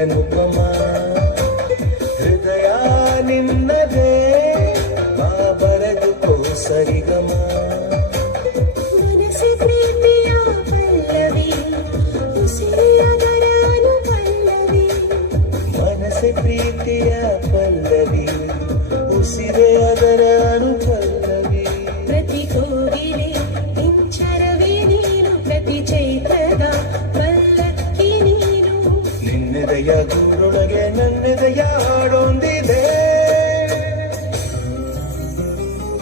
ಅನುಪಮ ಹೃದಯ ನಿನ್ನದೇ ಬಾ ಬರೆದುಕೋ ಸರಿಗಮ ಮನಸ್ಸೆ ಪ್ರೀತಿಯ ಪಲ್ಲವಿ ಉಸಿರಿಯದರ ಅನುಪಲ್ಲವಿ ಮನಸ್ಸೆ ಪ್ರೀತಿಯ ಪಲ್ಲವಿ ಉಸಿರೇ ಅದರ ಅನುಪಲ್ಲವಿ ಪ್ರತಿ ಕೋಗಿಲೆ ಇಂಚರವೇ ನೀನು ಪ್ರತಿ ಚೈತ್ರದ ಪಲ್ಲಕ್ಕಿ ನೀನು ನಿನ್ನೆದೆಯ ಗೂಡೊಳಗೆ ನನ್ನೆದೆಯ ಹಾಡೊಂದಿದೆ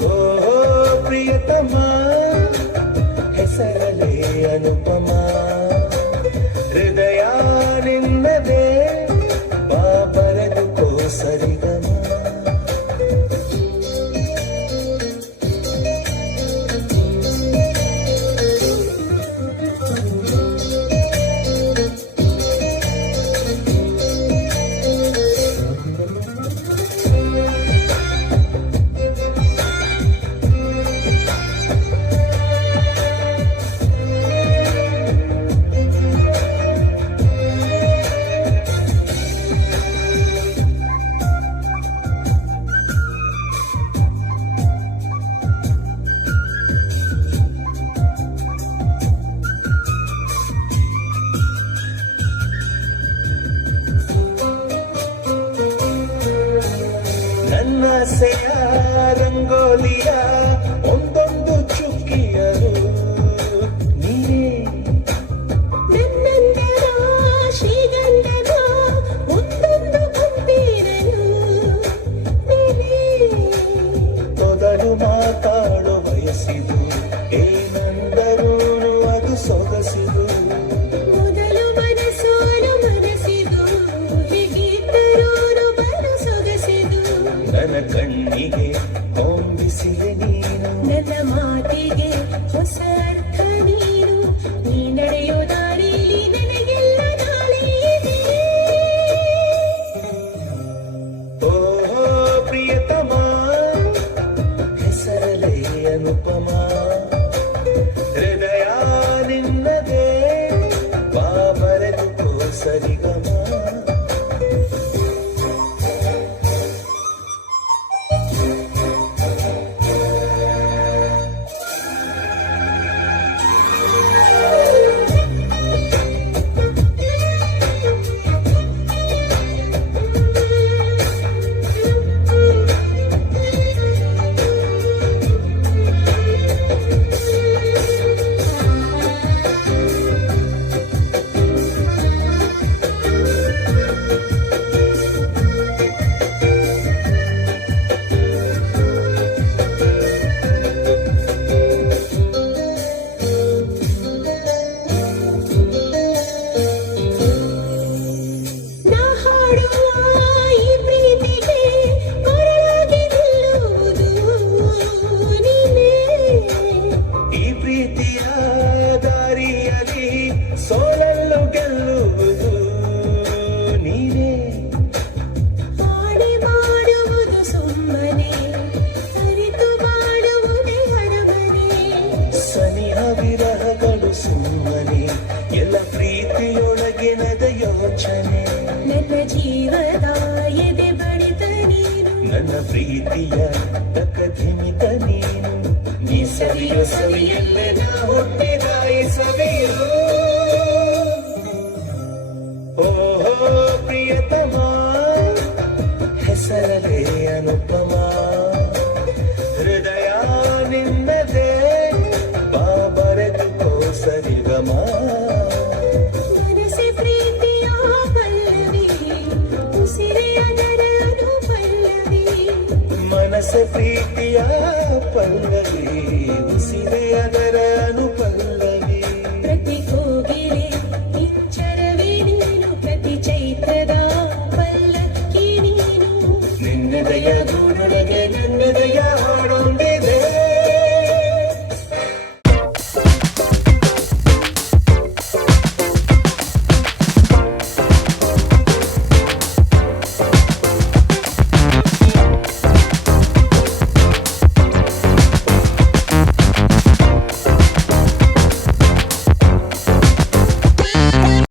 ಓಹೋ ಪ್ರಿಯತಮ ಹೆಸರಲೇ ಅನುಪಮ ಹೃದಯ ನಿನ್ನದೇ ಬಾ ಬರೆದುಕೋ ಸರಿಗಮ ನನ್ನಸೆಯ ರಂಗೋಲಿಯ ಒಂದೊಂದು ಚುಕ್ಕಿಯರು ನೀನೇ ನನ್ನಂದರ ಶ್ರೀಗಂಧದ ಒಂದೊಂದು ಗುಂಪಿರಲು ನೀನೇ ತೊದಲು ಮಾತಾಡೋ ವಯಸ್ಸಿದು ಏನಂದರೂ ಅದು ಸೊಗಸಿದು ಮೊದಲು ಮನಸೋಲು ಮನಸ್ಸಿದು ಹೇಗಿದ್ದರೂ ಬಲು ಸೊಗಸಿದು ನನ್ನ ಕಣ್ಣಿಗೆ ಹೊಂಬಿಸಿದೆ ನೀನು ನನ್ನ ಮಾತಿಗೆ ಹೊಸ ಅರ್ಥ ನೀನು ನೀ ನಡೆಯೋ ದಾರಿಲಿ ನನಗೆಲ್ಲ ನಾಳೆ ಇದೆ ಓಹೋ ಪ್ರಿಯತಮ ಹೆಸರಲೇ ಅನುಪಮ ಹೃದಯ ನಿನ್ನದೇ ಬಾ ಬರೆದುಕೋ ಸರಿಗಮ ನಾ ಹಾಡುವ ಈ ಪ್ರೀತಿಗೆ ಕೊರಳಾಗಿ ನಿಲ್ಲುವುದು ನೀನೇ ಈ ಪ್ರೀತಿಯ ದಾರಿಯಲ್ಲಿ ಸೋಲಲು ಗೆಲ್ಲುವುದು ನೀನೇ ಹಾಡಿ ಮಾಡುವುದು ಸುಮ್ಮನೆ ಅರಿತು ಮಾಡುವುದೇ ಹರಮನೆ ಸನಿಹ ವಿರಹಗಳು ಸುಮ್ಮನೆ ಎಲ್ಲ ಪ್ರೀತಿಯೊಳಗಿನದ ಯೋಚನೆ ನನ್ನ ಜೀವದ ಎದೆ ಬಡಿತ ನೀನು ನನ್ನ ಪ್ರೀತಿಯ ತಕಧಿಮಿತ ನೀನು ನೀ ಸವಿಯೋ ಸವಿಯಲ್ಲೇ ನಾ ಹುಟ್ಟಿದ ಈ ಸವಿಯೋ ಓಹೋ ಪ್ರಿಯತಮ ಹೆಸರಲೇ ಅನುಪಮ ಹೃದಯ ನಿನ್ನದೇ ಬಾ ಬರೆದುಕೋ ಸರಿಗಮ ಮನಸ್ಸೆ ಪ್ರೀತಿಯ ಪಲ್ಲವಿ ಉಸಿರೇ ಅದರ ಅನುಪಲ್ಲವಿ ಮನಸ್ಸೆ ಪ್ರೀತಿಯ ಪಲ್ಲವಿ ಉಸಿರೇ ಅದರ ಅನು